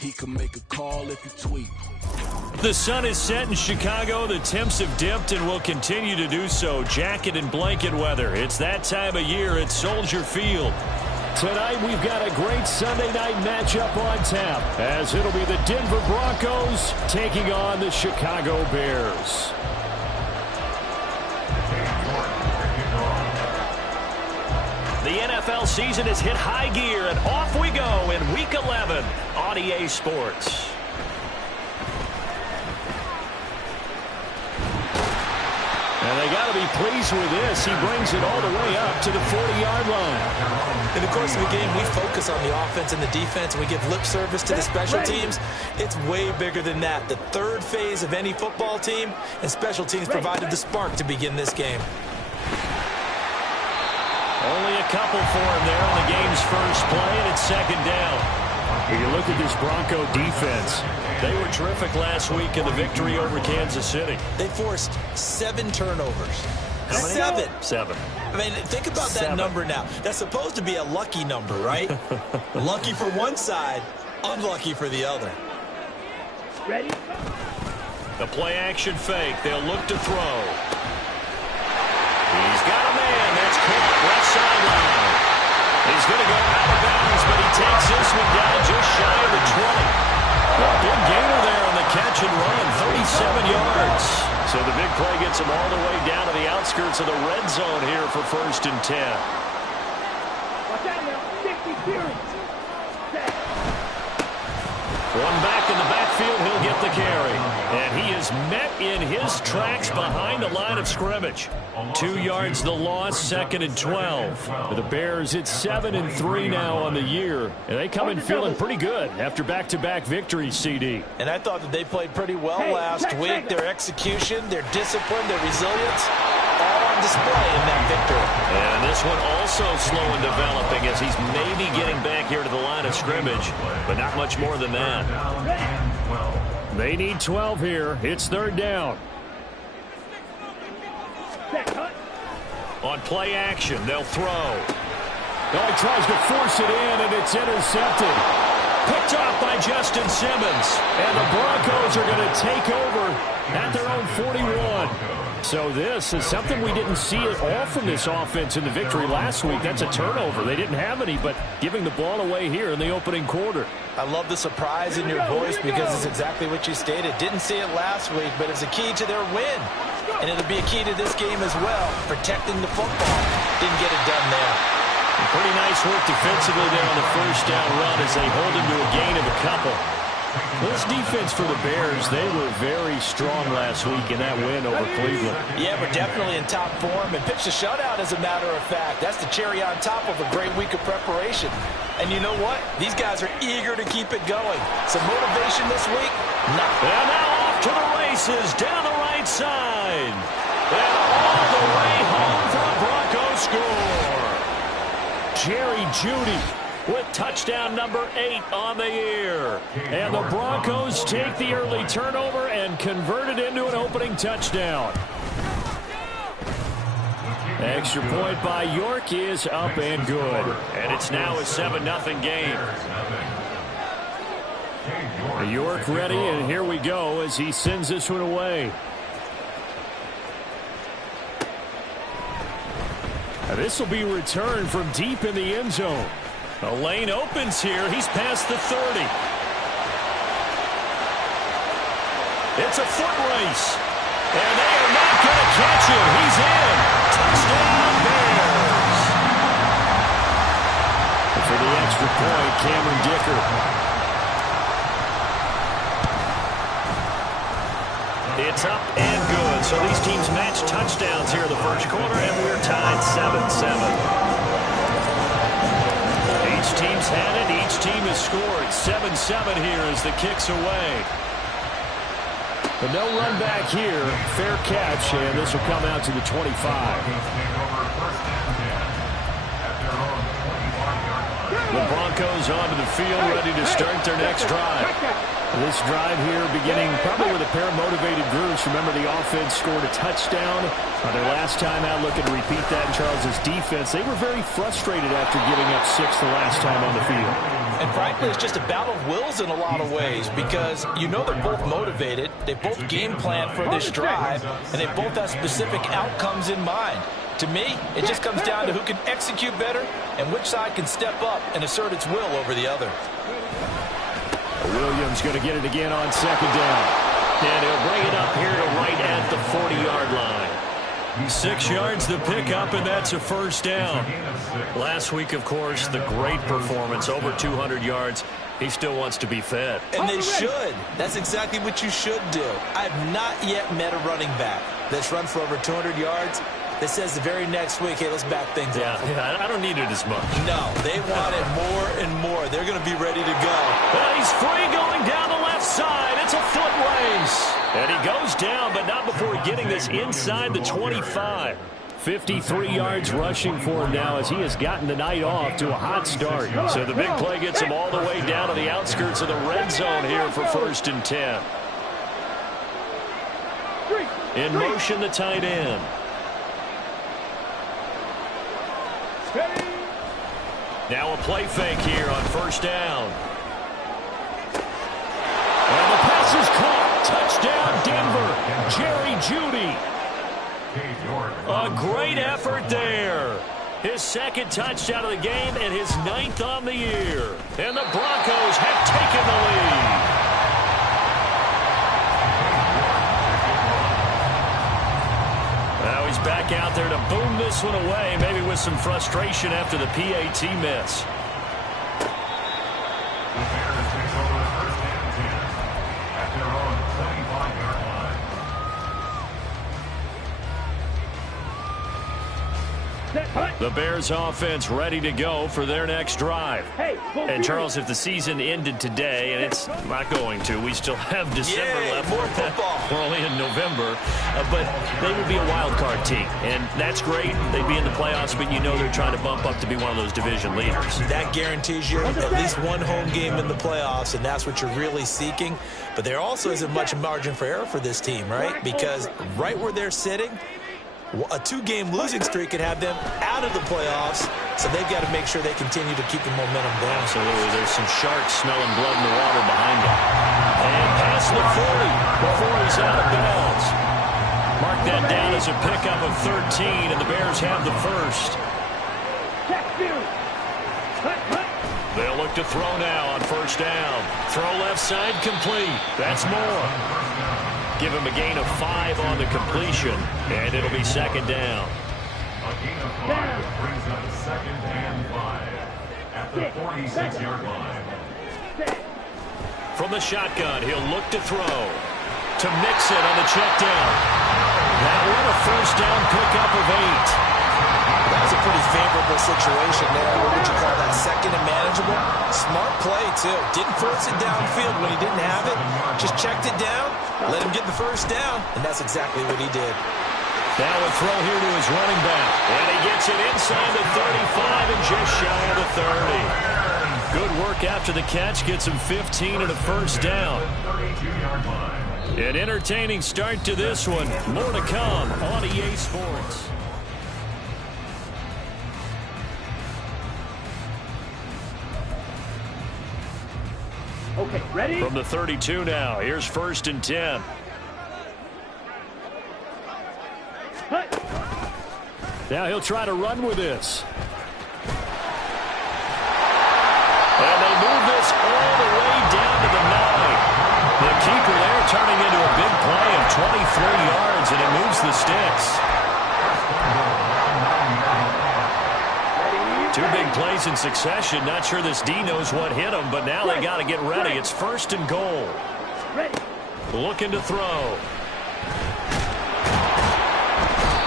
He can make a call if you tweet. The sun is set in Chicago. The temps have dipped and will continue to do so. Jacket and blanket weather. It's that time of year at Soldier Field. Tonight we've got a great Sunday night matchup on tap, as it'll be the Denver Broncos taking on the Chicago Bears. The NFL season has hit high gear, and off we go in Week 11 on EA Sports. And they got to be pleased with this. He brings it all the way up to the 40-yard line. In the course of the game, we focus on the offense and the defense, and we give lip service to the special teams. It's way bigger than that. The third phase of any football team, and special teams provided the spark to begin this game. Only a couple for him there on the game's first play, and it's second down. When you look at this Bronco defense, they were terrific last week in the victory over Kansas City. They forced 7 turnovers. How many? 7. I mean, think about that number now. That's supposed to be a lucky number, right? Lucky for one side, unlucky for the other. Ready? The play-action fake. They'll look to throw. He's got a man. That's caught left sideline. He's going to go out of bounds, but he takes this one down just shy of the 20. A big gainer there on the catch and run, 37 yards. So the big play gets him all the way down to the outskirts of the red zone here for 1st and 10. Watch out now, 60 series. One back in the backfield, he'll get the carry. And he is met in his tracks behind the line of scrimmage. 2 yards the loss, 2nd and 12. For the Bears, it's 7-3 now on the year. And they come in feeling pretty good after back-to-back victories, CD. And I thought that they played pretty well last week. Their execution, their discipline, their resilience, all on display in that victory. And this one also slow in developing as he's maybe getting back here to the line of scrimmage, but not much more than that. They need 12 here. It's 3rd down. On play action, they'll throw. Oh, he tries to force it in, and it's intercepted. Picked off by Justin Simmons. And the Broncos are going to take over at their own 41. So this is something we didn't see at all from this offense in the victory last week. That's a turnover. They didn't have any, but giving the ball away here in the opening quarter. I love the surprise in your voice because it's exactly what you stated. Didn't see it last week, but it's a key to their win. And it'll be a key to this game as well, protecting the football. Didn't get it done there. Pretty nice work defensively there on the 1st down run as they hold him to a gain of a couple. Well, this defense for the Bears, they were very strong last week in that win over Cleveland. Yeah, we're definitely in top form and pitched a shutout, as a matter of fact. That's the cherry on top of a great week of preparation. And you know what? These guys are eager to keep it going. Some motivation this week? Nothing. And now off to the races down the right side. And all the way home for a Broncos score. Jerry Jeudy with touchdown number 8 on the year. And the Broncos take the early turnover and convert it into an opening touchdown. Extra point by York is up and good. And it's now a 7-0 game. York ready, and here we go as he sends this one away. This will be returned from deep in the end zone. A lane opens here. He's past the 30. It's a foot race. And they are not going to catch him. He's in. Touchdown, Bears. And for the extra point, Cameron Dicker. It's up and good. So these teams match touchdowns here in the first quarter, and we're tied 7-7. Each team's had it. Each team has scored. 7-7 here as the kick's away. But no run back here. Fair catch, and this will come out to the 25. The Broncos onto the field, ready to start their next drive. This drive here beginning probably with a pair of motivated groups. Remember, the offense scored a touchdown their last time out, looking to repeat that in Charles's defense. They were very frustrated after giving up 6 the last time on the field. And frankly, it's just a battle of wills in a lot of ways because you know they're both motivated, they both game plan for this drive, and they both have specific outcomes in mind. To me, it just comes down to who can execute better and which side can step up and assert its will over the other. Williams going to get it again on second down. And he'll bring it up here to right at the 40-yard line. 6 yards the pickup, and that's a first down. Last week, of course, the great performance, over 200 yards. He still wants to be fed. And they should. That's exactly what you should do. I've not yet met a running back that's run for over 200 yards that says the very next week, hey, let's back things up. Yeah, I don't need it as much. No, they want it more and more. They're going to be ready to go. And he's free going down the left side. It's a foot race. And he goes down, but not before getting this inside the 25. 53 yards rushing for him now as he has gotten the night off to a hot start. So the big play gets him all the way down to the outskirts of the red zone here for 1st and 10. In motion, the tight end. Now a play fake here on 1st down. And the pass is caught. Touchdown, Denver. Jerry Jeudy. A great effort there. His 2nd touchdown of the game and his 9th on the year. And the Broncos have taken the lead. Now he's back out there to boom this one away, maybe with some frustration after the PAT miss. The Bears offense ready to go for their next drive. And Charles, if the season ended today, and it's not going to, we still have December left. More football. We're only in November, but they would be a wild card team, and that's great. They'd be in the playoffs, but you know they're trying to bump up to be one of those division leaders. That guarantees you at least one home game in the playoffs, and that's what you're really seeking. But there also isn't much margin for error for this team, right? Because right where they're sitting, a 2-game losing streak could have them out of the playoffs, so they've got to make sure they continue to keep the momentum going. Absolutely. There's some sharks smelling blood in the water behind them. And past the 40 before he's out of bounds. Mark that down as a pickup of 13, and the Bears have the first. They'll look to throw now on 1st down. Throw left side complete. That's more. Give him a gain of 5 on the completion, and it'll be 2nd down. A gain of 5 brings up 2nd and 5 at the 46-yard line. From the shotgun, he'll look to throw. To Mixon on the check down. That one a 1st down pickup of 8. That was a pretty favorable situation there. What would you call that? 2nd and manageable? Smart play, too. Didn't force it downfield when he didn't have it. Just checked it down, let him get the 1st down, and that's exactly what he did. Now a throw here to his running back. And he gets it inside the 35 and just shy of the 30. Good work after the catch. Gets him 15 and a 1st down. An entertaining start to this one. More to come on EA Sports. Okay, ready? From the 32 now. Here's 1st and 10. Now he'll try to run with this. And they move this all the way down to the 9. The keeper there turning into a big play of 23 yards, and it moves the sticks. 2 big plays in succession. Not sure this D knows what hit him, but now they got to get ready. It's 1st and goal. Looking to throw.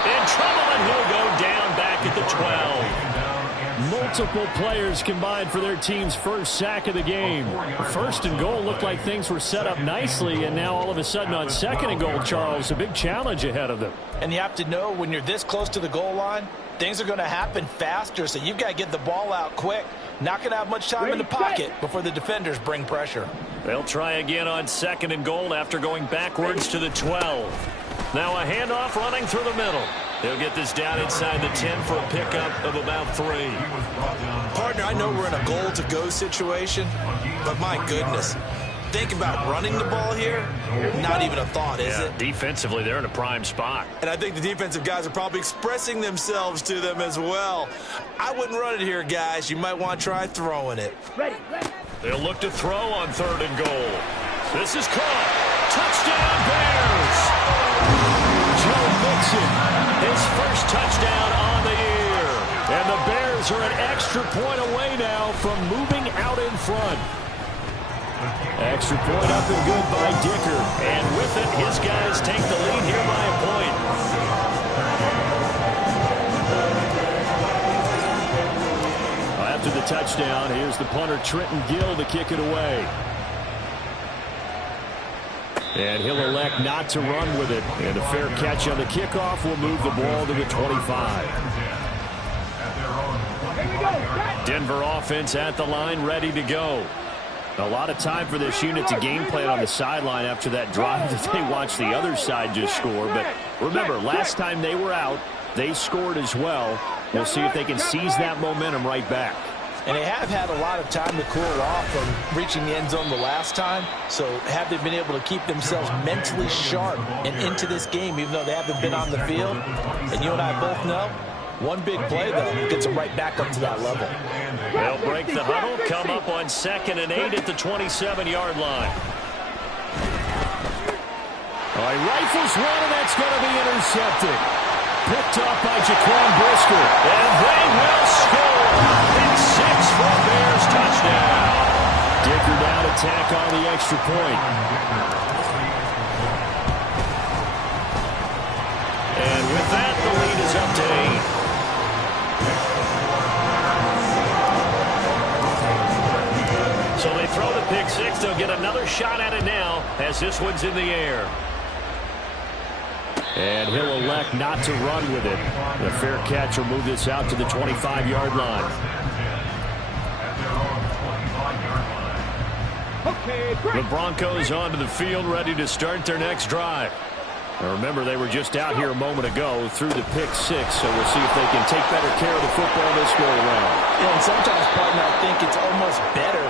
In trouble, and he'll go down back at the 12. Multiple players combined for their team's first sack of the game. 1st and goal looked like things were set up nicely, and now all of a sudden on 2nd and goal, Charles, a big challenge ahead of them. And you have to know when you're this close to the goal line, things are going to happen faster, so you've got to get the ball out quick. Not going to have much time in the pocket before the defenders bring pressure. They'll try again on 2nd and goal after going backwards to the 12. Now a handoff running through the middle. They'll get this down inside the 10 for a pickup of about 3. Partner, I know we're in a goal-to-go situation, but my goodness. Think about running the ball here. Not even a thought, is it? Defensively, they're in a prime spot. And I think the defensive guys are probably expressing themselves to them as well. I wouldn't run it here, guys. You might want to try throwing it. Ready. They'll look to throw on 3rd and goal. This is caught. Touchdown, Bears! Joe Mixon, his first touchdown on the year. And the Bears are an extra point away now from moving out in front. Extra point up and good by Dicker. And with it, his guys take the lead here by a point. After the touchdown, here's the punter Trenton Gill to kick it away. And he'll elect not to run with it. And a fair catch on the kickoff will move the ball to the 25. Denver offense at the line, ready to go. A lot of time for this unit to game plan on the sideline after that drive that they watched the other side just score. But remember, last time they were out, they scored as well. We'll see if they can seize that momentum right back. And they have had a lot of time to cool off from reaching the end zone the last time. So have they been able to keep themselves mentally sharp and into this game, even though they haven't been on the field? And you and I both know, one big play, though, gets them right back up to that level. They'll break the huddle, come up on 2nd and 8 at the 27-yard line. All right, rifles one, and that's going to be intercepted. Picked up by Jaquan Brisker. And they will score. Pick 6 for Bears touchdown. Dicker down to tack on the extra point. And with that, the lead is up to 8. So they throw the pick 6. They'll get another shot at it now as this one's in the air. And he'll elect not to run with it. The fair catch will move this out to the 25-yard line. The Broncos onto the field, ready to start their next drive. Now remember, they were just out here a moment ago through the pick 6, so we'll see if they can take better care of the football this go around. Yeah, and sometimes, partner, I think it's almost better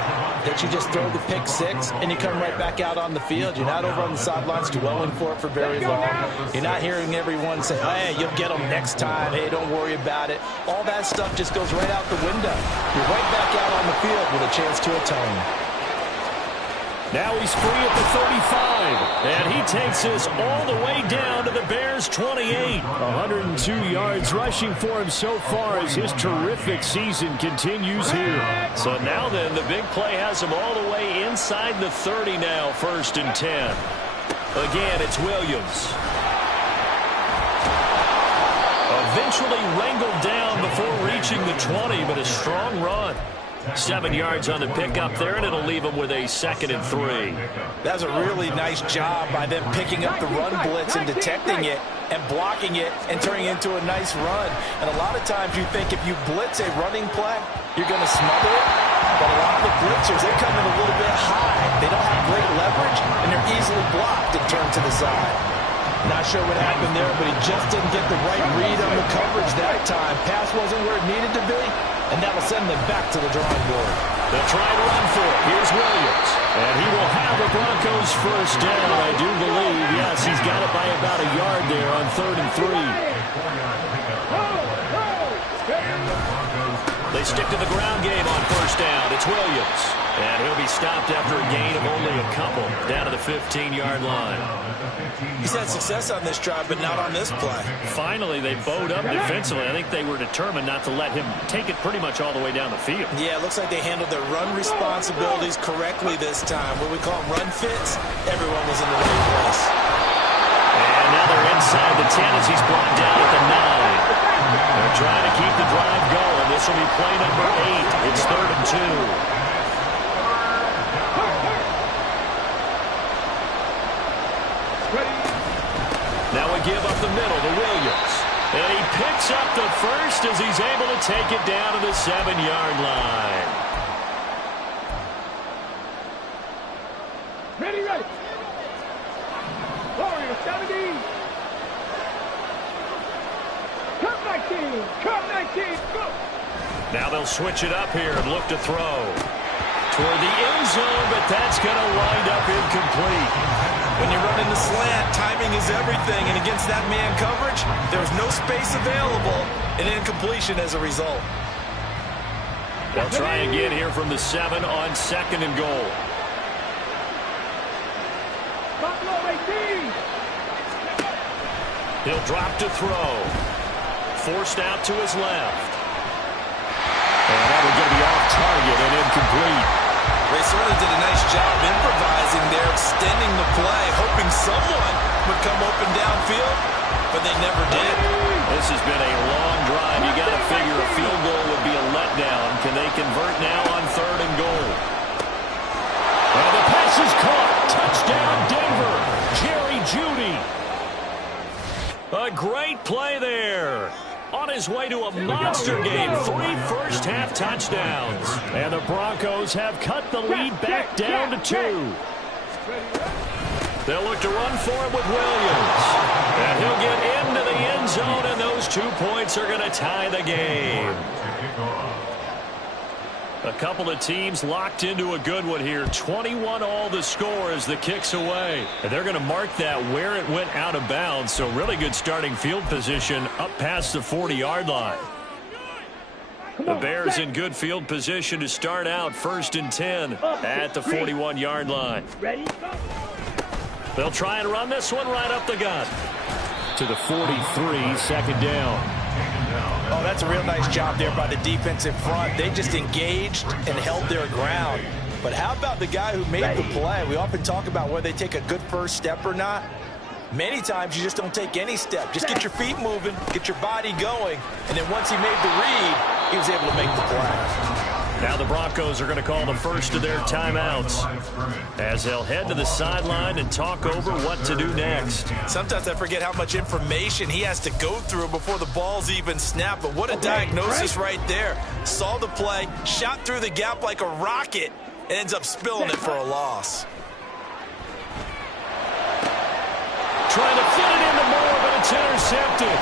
that you just throw the pick 6 and you come right back out on the field. You're not over on the sidelines dwelling for it for very long. You're not hearing everyone say, hey, you'll get them next time. Hey, don't worry about it. All that stuff just goes right out the window. You're right back out on the field with a chance to atone. Now he's free at the 35, and he takes this all the way down to the Bears' 28. 102 yards rushing for him so far as his terrific season continues here. So now then, the big play has him all the way inside the 30 now, 1st and 10. Again, it's Williams. Eventually wrangled down before reaching the 20, but a strong run. 7 yards on the pickup there, and it'll leave them with a 2nd and 3. That's a really nice job by them picking up the run blitz and detecting it and blocking it and turning it into a nice run. And a lot of times you think if you blitz a running play, you're going to smother it. But a lot of the blitzers, they come in a little bit high. They don't have great leverage, and they're easily blocked and turned to the side. Not sure what happened there, but he just didn't get the right read on the coverage that time. Pass wasn't where it needed to be, and that'll send them back to the drawing board. They'll try and run for it. Here's Williams. And he will have the Broncos first down, I do believe. Yes, he's got it by about a yard there on 3rd and 3. They stick to the ground game on 1st down. It's Williams. And he'll be stopped after a gain of only a couple down to the 15-yard line. He's had success on this drive, but not on this play. Finally, they bowed up defensively. I think they were determined not to let him take it pretty much all the way down the field. Yeah, it looks like they handled their run responsibilities correctly this time. What we call run fits, everyone was in the right place. And now they're inside the 10 as he's brought down at the 9. They're trying to keep the drive going. This will be play number 8. It's 3rd and 2. Now we give up the middle to Williams. And he picks up the first as he's able to take it down to the 7-yard line. Ready. Warrior 17. 19. Come 19. Go. Now they'll switch it up here and look to throw. Toward the end zone, but that's going to wind up incomplete. When you're running the slant, timing is everything, and against that man coverage, there's no space available, and incompletion as a result. They'll try again here from the 7 on 2nd and goal. Buffalo 18. He'll drop to throw. Forced out to his left. And that was going to be off target and incomplete. They certainly did a nice job improvising there, extending the play, hoping someone would come open downfield, but they never did. This has been a long drive. You got to figure a field goal would be a letdown. Can they convert now on 3rd and goal? And the pass is caught. Touchdown, Denver. Jerry Jeudy. A great play there. On his way to a monster game, 3 first-half touchdowns. And the Broncos have cut the lead back down to 2. They'll look to run for it with Williams. And he'll get into the end zone, and those 2 points are going to tie the game. A couple of teams locked into a good one here. 21-all the score as the kick's away. And they're going to mark that where it went out of bounds. So really good starting field position up past the 40-yard line. The Bears in good field position to start out 1st and 10 at the 41-yard line. They'll try and run this one right up the gut. To the 43, 2nd down. Oh, that's a real nice job there by the defensive front. They just engaged and held their ground. But how about the guy who made the play? We often talk about whether they take a good first step or not. Many times you just don't take any step. Just get your feet moving, get your body going, and then once he made the read, he was able to make the play. Now the Broncos are going to call the first of their timeouts as they'll head to the sideline and talk over what to do next. Sometimes I forget how much information he has to go through before the ball's even snapped, but what a diagnosis right there. Saw the play, shot through the gap like a rocket, and ends up spilling it for a loss. Trying to fit it into Moore, but it's intercepted.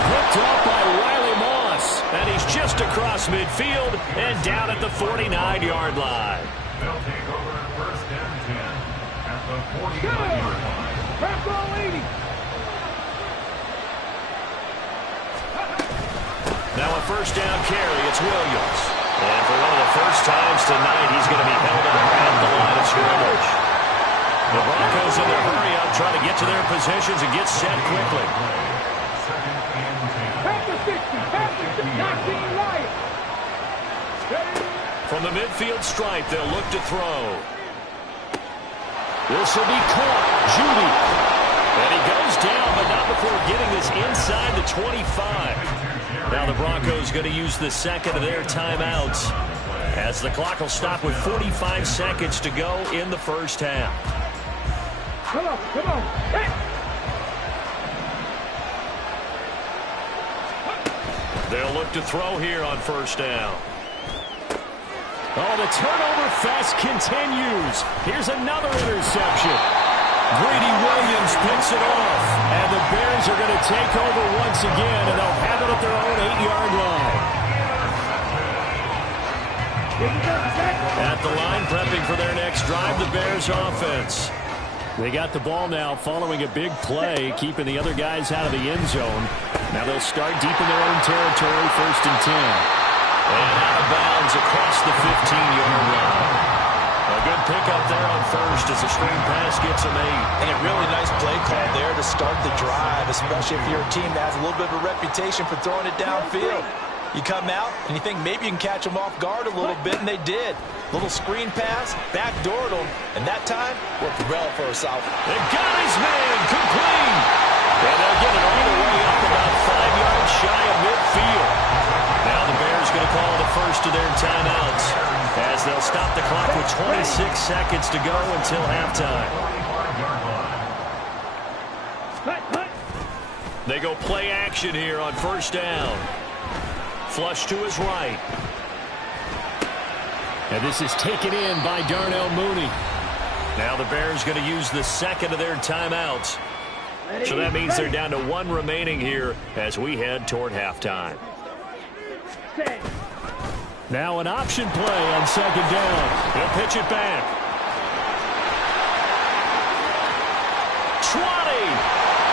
Picked off by Riley Moss, and he's just across midfield and down at the 49-yard line. They'll take over 1st and 10 at the 49-yard line. Broncos 80. Now a first down carry, it's Williams. And for one of the first times tonight, he's going to be held up at the line of scrimmage. The Broncos in their hurry up, trying to get to their positions and get set quickly. From the midfield stripe, they'll look to throw. This will be caught. Jeudy. And he goes down, but not before getting this inside the 25. Now the Broncos going to use the 2nd of their timeouts as the clock will stop with 45 seconds to go in the first half. Come on, come on. Hey. They'll look to throw here on 1st down. Oh, the turnover fest continues. Here's another interception. Greedy Williams picks it off. And the Bears are going to take over once again, and they'll have it at their own 8-yard line. At the line, prepping for their next drive, the Bears offense. They got the ball now following a big play, keeping the other guys out of the end zone. Now they'll start deep in their own territory, 1st and 10. And out of bounds across the 15-yard line. A good pickup there on 1st as the screen pass gets them 8. And a really nice play call there to start the drive, especially if you're a team that has a little bit of a reputation for throwing it downfield. You come out and you think maybe you can catch them off guard a little bit, and they did. Little screen pass, backdoored them, and that time worked well for us out. They got his man, complete. And they'll get it all the way up about 5 yards shy of midfield. Now the Bears going to call the first of their timeouts as they'll stop the clock with 26 seconds to go until halftime. They go play action here on 1st down. Flush to his right. And this is taken in by Darnell Mooney. Now the Bears going to use the 2nd of their timeouts So that means they're down to 1 remaining here as we head toward halftime. Now an option play on 2nd down. He'll pitch it back. 20.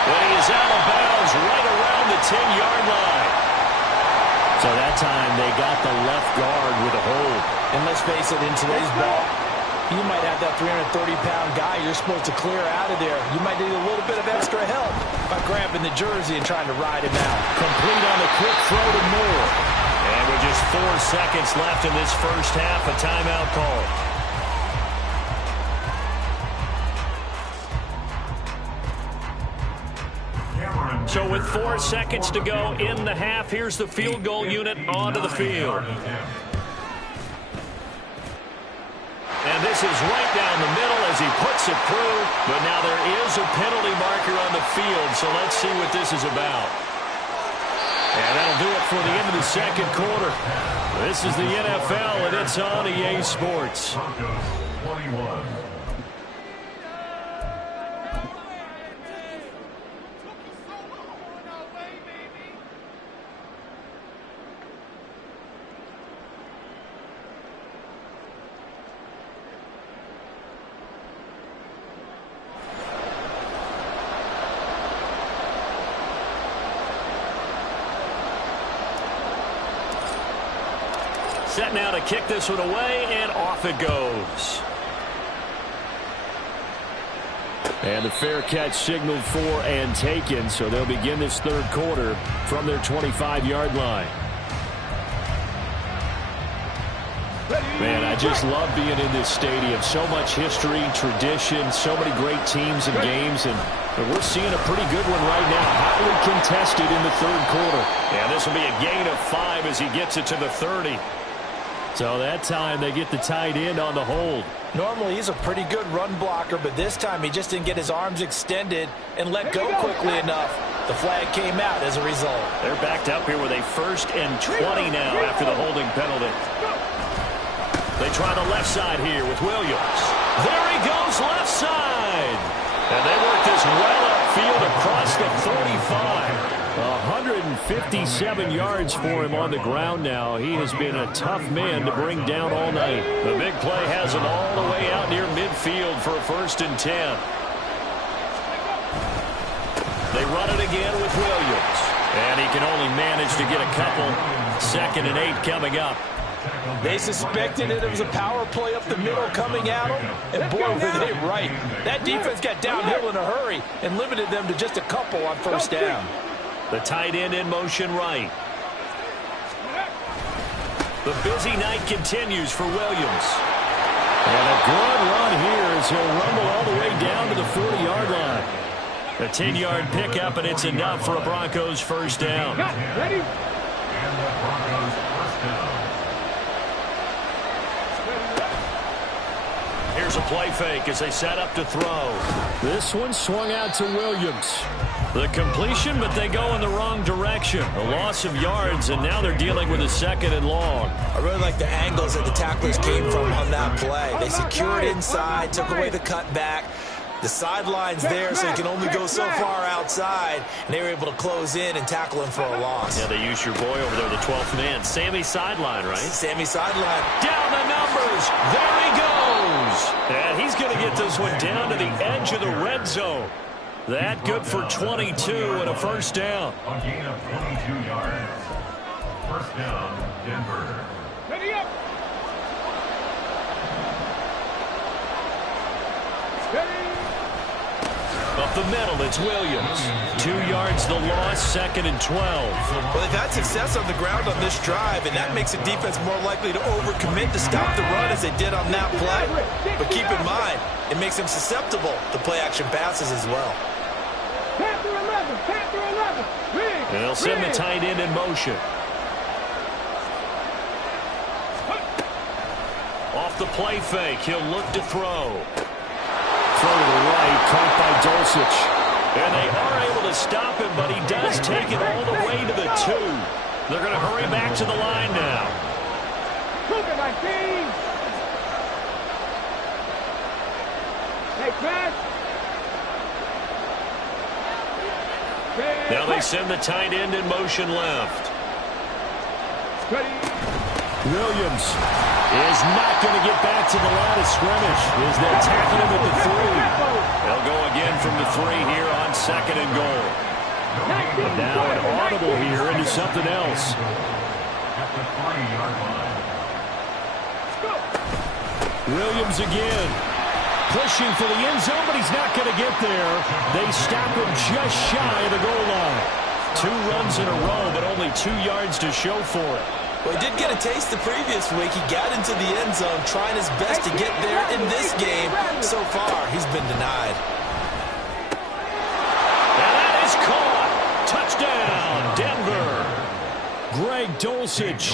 But he is out of bounds right around the 10-yard line. So that time they got the left guard with a hold. And let's face it, in today's ball, you might have that 330-pound guy you're supposed to clear out of there. You might need a little bit of extra help by grabbing the jersey and trying to ride him out. Complete on the quick throw to Moore. And with just 4 seconds left in this first half, a timeout call. So with 4 seconds to go in the half, here's the field goal unit onto the field. And this is right down the middle as he puts it through. But now there is a penalty marker on the field, so let's see what this is about. And that'll do it for the end of the second quarter. This is the NFL, and it's on EA Sports. Broncos 21. Set now to kick this one away, and off it goes. And the fair catch signaled for and taken, so they'll begin this third quarter from their 25-yard line. Man, I just love being in this stadium. So much history, tradition, so many great teams and games, and we're seeing a pretty good one right now. Highly contested in the third quarter. And this will be a gain of 5 as he gets it to the 30. So that time they get the tight end on the hold. Normally he's a pretty good run blocker, but this time he just didn't get his arms extended and let go quickly enough. The flag came out as a result. They're backed up here with a 1st and 20 now after the holding penalty. They try the left side here with Williams. There he goes, left side. And they work this well upfield across the 35. 157 yards for him on the ground now. He has been a tough man to bring down all night. The big play has him all the way out near midfield for a 1st and 10. They run it again with Williams. And he can only manage to get a couple. 2nd and 8 coming up. They suspected it was a power play up the middle coming at them, and boy, were they right. That defense got downhill in a hurry and limited them to just a couple on 1st down. The tight end in motion right. The busy night continues for Williams. And a good run here as he'll rumble all the way down to the 40-yard line. A 10-yard pickup, and it's enough for a Broncos 1st down. And the Broncos 1st down. Here's a play fake as they set up to throw. This one swung out to Williams. The completion, but they go in the wrong direction. A loss of yards, and now they're dealing with a 2nd and long. I really like the angles that the tacklers came from on that play. They secured inside, took away the cutback. The sideline's there, so he can only go so far outside, and they were able to close in and tackle him for a loss. Yeah, they used your boy over there, the 12th man. Sammy sideline, right? Sammy sideline. Down the numbers. There he goes. And he's going to get this one down to the edge of the red zone. That good for 22 and a 1st down. A gain of 22 yards. 1st down, Denver. Ready up. Ready. Up the middle, it's Williams. 2 yards the loss, 2nd and 12. Well, they've had success on the ground on this drive, and that makes the defense more likely to overcommit to stop the run as they did on that play. But keep in mind, it makes them susceptible to play-action passes as well. Panther 11. Panther 11. Big. And they'll send the tight end in motion. Off the play fake, he'll look to throw. Throw to the right, caught by Dulcich. And they are able to stop him, but he does take it all the way to the 2. They're going to hurry back to the line now. Look at my team. Hey, pass. Now they send the tight end in motion left. Williams is not going to get back to the line of scrimmage as they'll tackle him at the 3. They'll go again from the 3 here on 2nd and goal. Now an audible here into something else. At the 3-yard line. Williams again. Pushing for the end zone, but he's not going to get there. They stop him just shy of the goal line. 2 runs in a row, but only 2 yards to show for it. Well, he did get a taste the previous week. He got into the end zone, trying his best to get there in this game. So far, he's been denied. And that is caught. Touchdown, Denver. Greg Dulcich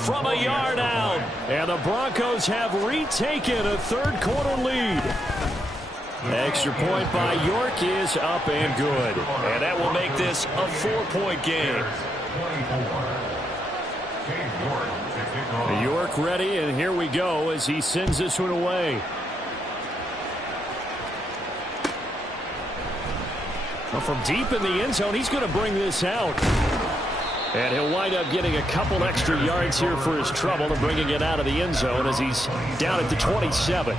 from a yard out. And the Broncos have retaken a third-quarter lead. Extra point by York is up and good. And that will make this a 4-point game. York ready, and here we go as he sends this one away. Well, from deep in the end zone, he's going to bring this out. And he'll wind up getting a couple extra yards here for his trouble and bringing it out of the end zone as he's down at the 27.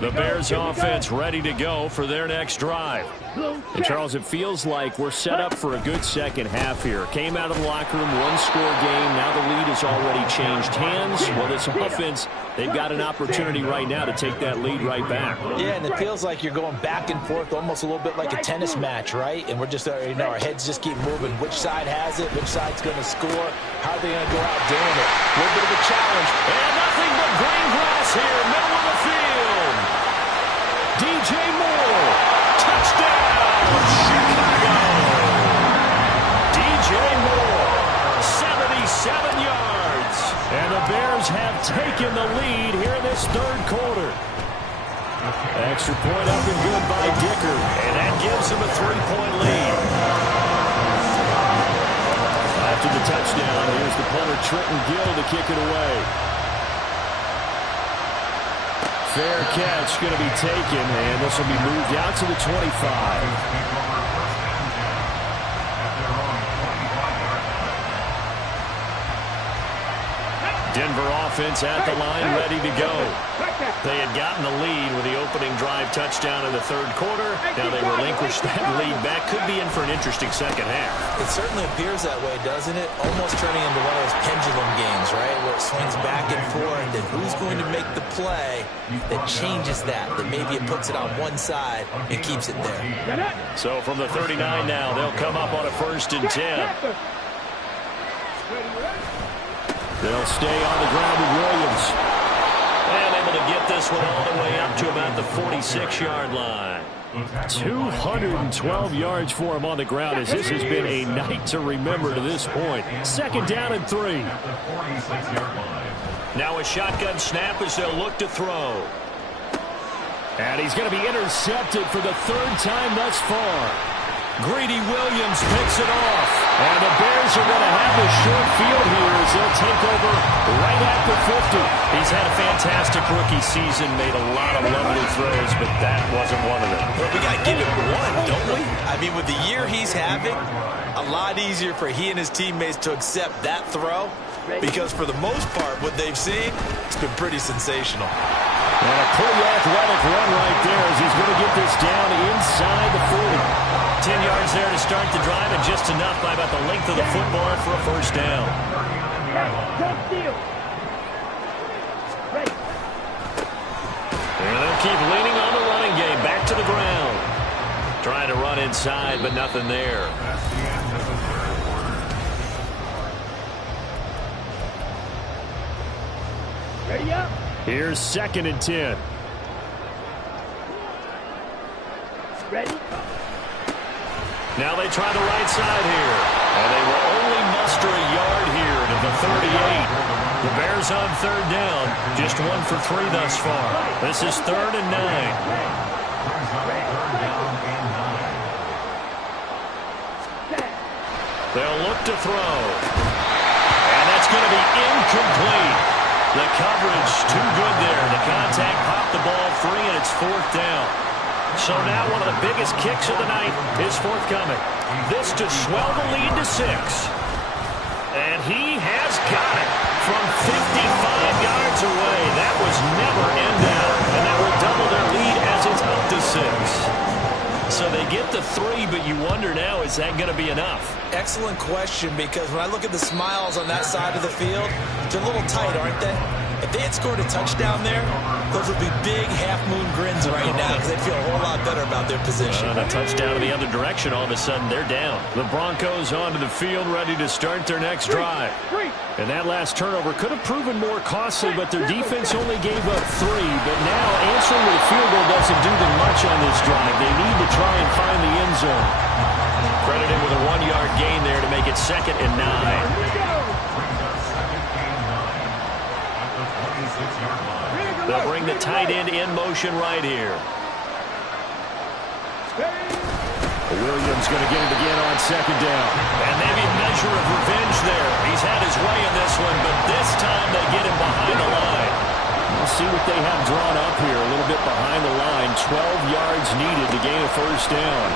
The Bears offense ready to go for their next drive. And Charles, it feels like we're set up for a good second half here. Came out of the locker room, one-score game. Now the lead has already changed hands. Well, this offense, they've got an opportunity right now to take that lead right back. Yeah, and it feels like you're going back and forth, almost a little bit like a tennis match, right? And we're just, our heads just keep moving. Which side has it? Which side's going to score? How are they going to go out doing it? A little bit of a challenge. And nothing but green grass here, middle of the field. DJ Moore. Touchdown, Chicago. DJ Moore, 77 yards. And the Bears have taken the lead here in this third quarter. Extra point up and good by Dicker. And that gives him a 3-point lead. After the touchdown, here's the punter Trenton Gill to kick it away. Fair catch going to be taken, and this will be moved out to the 25. Denver offense at the line, ready to go. They had gotten the lead with the opening drive touchdown in the third quarter. Now they relinquish that lead back. Could be in for an interesting second half. It certainly appears that way, doesn't it? Almost turning into one of those pendulum games, right? Where it swings back and forth, and who's going to make the play that changes that maybe it puts it on one side and keeps it there. So from the 39 now, they'll come up on a 1st and 10. They'll stay on the ground with Williams. And able to get this one all the way up to about the 46-yard line. 212 yards for him on the ground as this has been a night to remember to this point. 2nd down and 3. Now a shotgun snap as they'll look to throw. And he's going to be intercepted for the 3rd time thus far. Greedy Williams picks it off. And the Bears are going to have a short field here as they'll take over right at the 50. He's had a fantastic rookie season, made a lot of lovely throws, but that wasn't one of them. Well, we got to give him one, don't we? I mean, with the year he's having, a lot easier for he and his teammates to accept that throw because for the most part, what they've seen, it's been pretty sensational. And a pretty athletic run right there as he's going to get this down inside the 40. 10 yards there to start the drive, and just enough by about the length of the football for a 1st down. And they'll keep leaning on the running game. Back to the ground. Trying to run inside, but nothing there. Ready up. Here's 2nd and 10. Ready. Now they try the right side here. And they will only muster a yard here to the 38. The Bears on 3rd down. Just 1 for 3 thus far. This is 3rd and 9. They'll look to throw. And that's going to be incomplete. The coverage too good there. The contact popped the ball free, and it's 4th down. So now one of the biggest kicks of the night is forthcoming. This to swell the lead to 6. And he has got it from 55 yards away. That was never in doubt. And that will double their lead as it's up to 6. So they get the 3, but you wonder now, is that going to be enough? Excellent question, because when I look at the smiles on that side of the field, they're a little tight, aren't they? If they had scored a touchdown there, those would be big half-moon grins right now because they'd feel a whole lot better about their position. A touchdown in the other direction, all of a sudden they're down. The Broncos onto the field ready to start their next drive. And that last turnover could have proven more costly, but their defense only gave up 3. But now answering with a field goal doesn't do them much on this drive. They need to try and find the end zone. Credited with a 1-yard gain there to make it 2nd and 9. They'll bring the tight end in motion right here. Williams going to get it again on 2nd down. And maybe a measure of revenge there. He's had his way in this one, but this time they get him behind the line. We'll see what they have drawn up here. A little bit behind the line. 12 yards needed to gain a 1st down.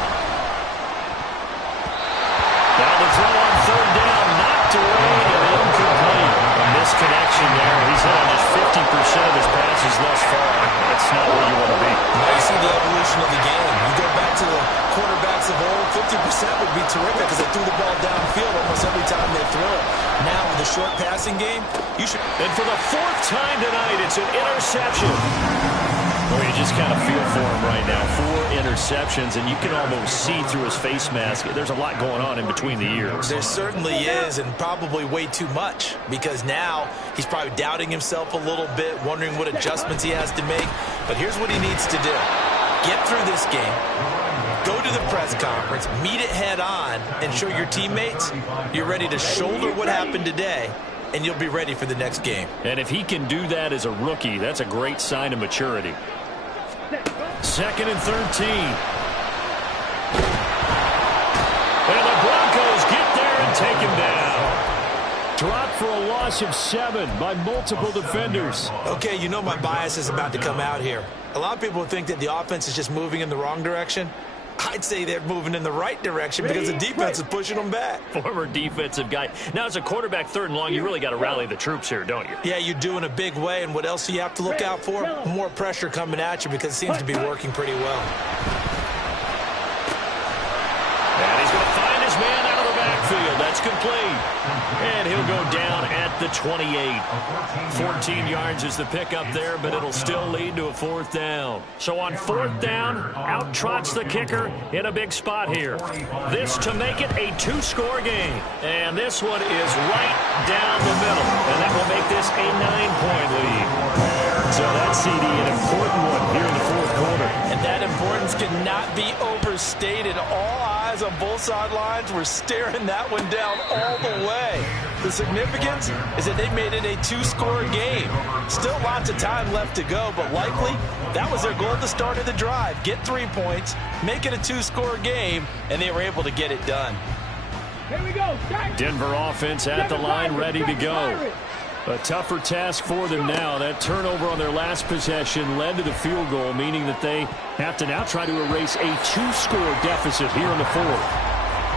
Now the throw on 3rd down. Knocked away and incomplete. A misconnection there. He's hit on just 50% of his passes thus far. That's not where you want to be. Now you see the evolution of the game. You go back to the quarterbacks of old, 50% would be terrific because they threw the ball downfield almost every time they throw it. Now with the short passing game, you should... And for the 4th time tonight, it's an interception. Well, you just kind of feel for him right now. 4 interceptions, and you can almost see through his face mask. There's a lot going on in between the ears. There certainly is, and probably way too much, because now he's probably doubting himself a little bit, wondering what adjustments he has to make. But here's what he needs to do. Get through this game, go to the press conference, meet it head on, and show your teammates you're ready to shoulder what happened today, and you'll be ready for the next game. And if he can do that as a rookie, that's a great sign of maturity. 2nd and 13. And the Broncos get there and take him down. Dropped for a loss of 7 by multiple defenders. Okay, you know my bias is about to come out here. A lot of people think that the offense is just moving in the wrong direction. I'd say they're moving in the right direction because the defense is pushing them back. Former defensive guy. Now, as a quarterback 3rd and long, you really got to rally the troops here, don't you? Yeah, you do in a big way. And what else do you have to look out for? More pressure coming at you because it seems to be working pretty well. And he's going to find his man out of the backfield. That's complete. And he'll go down at the 28. 14 yards is the pickup there, but it'll still lead to a 4th down. So on 4th down, out trots the kicker in a big spot here. This to make it a 2-score game. And this one is right down the middle. And that will make this a 9-point lead. So that's, CD, an important one here in the 4th quarter. And that importance cannot be overstated. All eyes on both sidelines were staring that one down all the way. The significance is that they made it a 2-score game. Still lots of time left to go, but likely that was their goal at the start of the drive. Get 3 points, make it a 2-score game, and they were able to get it done. Here we go. Denver offense at the line, ready to go. A tougher task for them now. That turnover on their last possession led to the field goal, meaning that they have to now try to erase a 2-score deficit here in the 4th.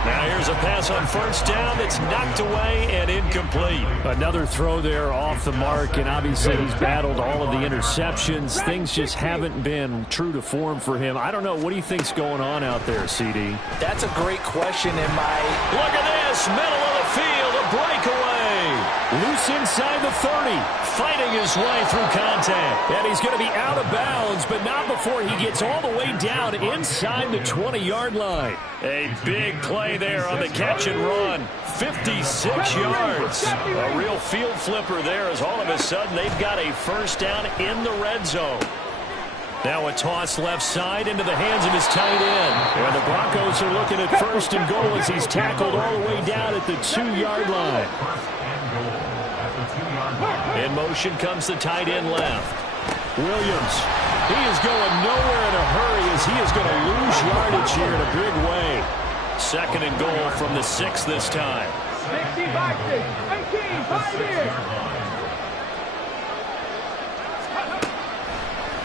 Now here's a pass on 1st down that's knocked away and incomplete. Another throw there off the mark, and obviously he's battled all of the interceptions. Things just haven't been true to form for him. I don't know. What do you think's going on out there, CD? That's a great question. Look at this, middle of the field, a breakaway. Loose inside the 30, fighting his way through contact. And he's going to be out of bounds, but not before he gets all the way down inside the 20-yard line. A big play there on the catch and run. 56 yards. A real field flipper there as all of a sudden they've got a 1st down in the red zone. Now a toss left side into the hands of his tight end. And the Broncos are looking at 1st and goal as he's tackled all the way down at the 2-yard line. In motion comes the tight end left. Williams, he is going nowhere in a hurry as he is going to lose yardage here in a big way. 2nd and goal from the 6 this time. 16 boxes, 18, 5 here.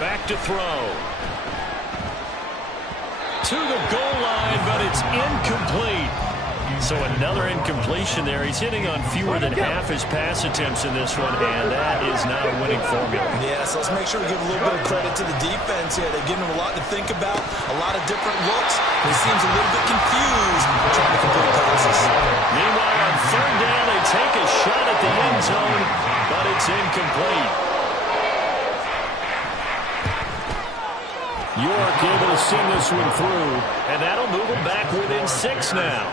Back to throw. To the goal line, but it's incomplete. So another incompletion there. He's hitting on fewer than half his pass attempts in this one, and that is not a winning formula. Yeah, so let's make sure we give a little bit of credit to the defense here. They've given him a lot to think about, a lot of different looks. He seems a little bit confused trying to complete passes. Meanwhile, on third down, they take a shot at the end zone, but it's incomplete. York able to send this one through, and that'll move them back within 6 now.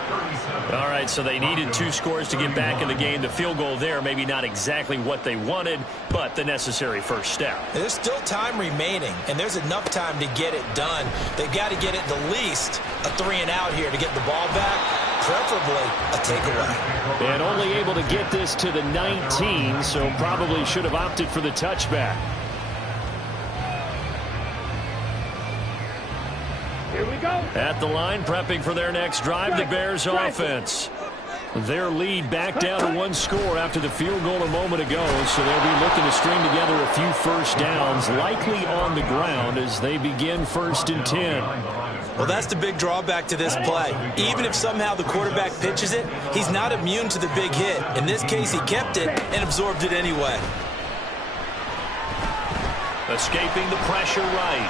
All right, so they needed 2 scores to get back in the game. The field goal there, maybe not exactly what they wanted, but the necessary first step. There's still time remaining, and there's enough time to get it done. They've got to get it the least a 3-and-out here to get the ball back, preferably a takeaway. And only able to get this to the 19, so probably should have opted for the touchback. Here we go. At the line, prepping for their next drive, the Bears offense. Their lead back down to 1 score after the field goal a moment ago, so they'll be looking to string together a few first downs, likely on the ground as they begin 1st and 10. Well, that's the big drawback to this play. Even if somehow the quarterback pitches it, he's not immune to the big hit. In this case, he kept it and absorbed it anyway. Escaping the pressure right.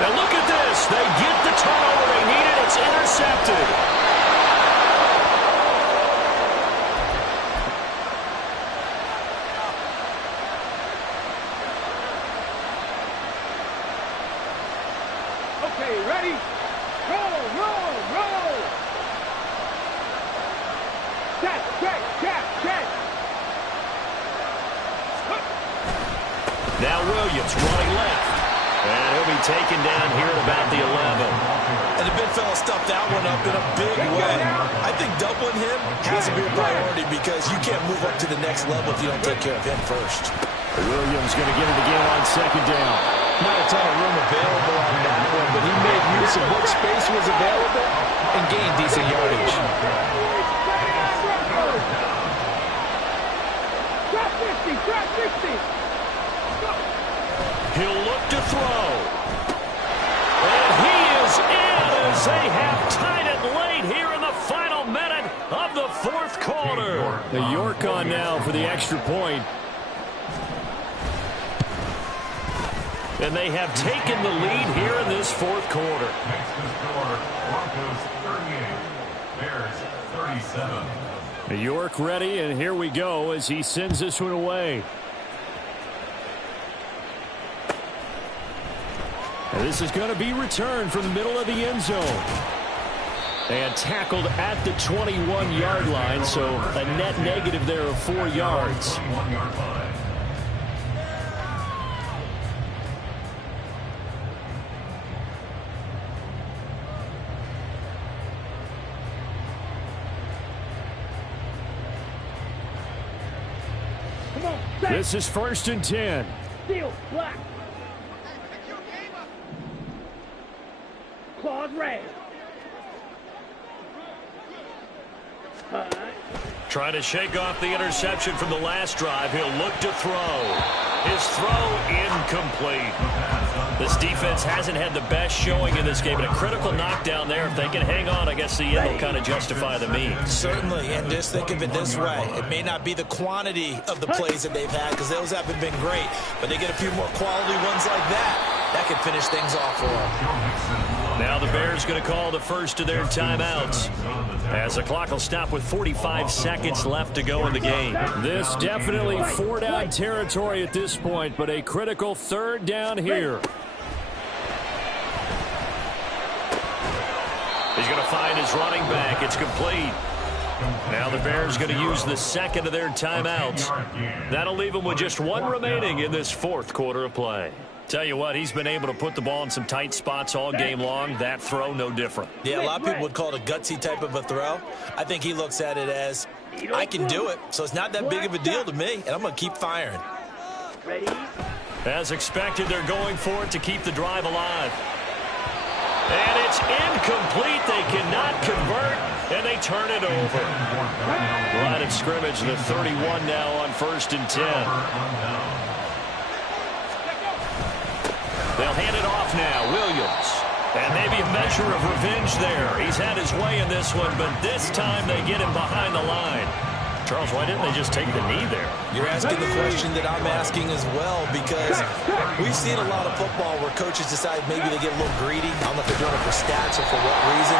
Now look at this. They get the turnover they needed. It's intercepted. Okay, ready? Roll, roll, roll. Check. Now Williams running left. And he'll be taken down here at about the 11. And the big fella stuffed that one up in a big way. I think doubling him has to be a priority because you can't move up to the next level if you don't take care of him first. Williams going to get it again on 2nd down. Not a ton of room available on that one, but he made use of what space was available and gained decent yardage. Drop 50. He'll look to throw. And he is in as they have tied it late here in the final minute of the 4th quarter. The York on now for the extra point. And they have taken the lead here in this 4th quarter. Next to score, Broncos 38, Bears 37. York ready, and here we go as he sends this one away. And this is going to be returned from the middle of the end zone. And tackled at the 21-yard line, so a net negative there of 4 yards. 21-yard line. Come on, This is 1st and 10. Steel, black. Claws red. Trying to shake off the interception from the last drive. He'll look to throw. His throw incomplete. This defense hasn't had the best showing in this game, and a critical knockdown there. If they can hang on, I guess the end will kind of justify the means. Certainly, and just think of it this way. It may not be the quantity of the plays that they've had because those haven't been great, but they get a few more quality ones like that. That could finish things off for them. Now the Bears going to call the first of their timeouts as the clock will stop with 45 seconds left to go in the game. This definitely 4-down territory at this point, but a critical 3rd down here. He's going to find his running back. It's complete. Now the Bears going to use the 2nd of their timeouts. That'll leave them with just 1 remaining in this 4th quarter of play. Tell you what, he's been able to put the ball in some tight spots all game long. That throw, no different. Yeah, a lot of people would call it a gutsy type of a throw. I think he looks at it as, I can do it, so it's not that big of a deal to me, and I'm going to keep firing. Ready? As expected, they're going for it to keep the drive alive. And it's incomplete. They cannot convert, and they turn it over. Line of scrimmage, the 31 now on 1st and 10. They'll hand it off now. Williams. And maybe a measure of revenge there. He's had his way in this one, but this time they get him behind the line. Charles, why didn't they just take the knee there? You're asking the question that I'm asking as well, because we've seen a lot of football where coaches decide maybe they get a little greedy. I don't know if they're doing it for stats or for what reason.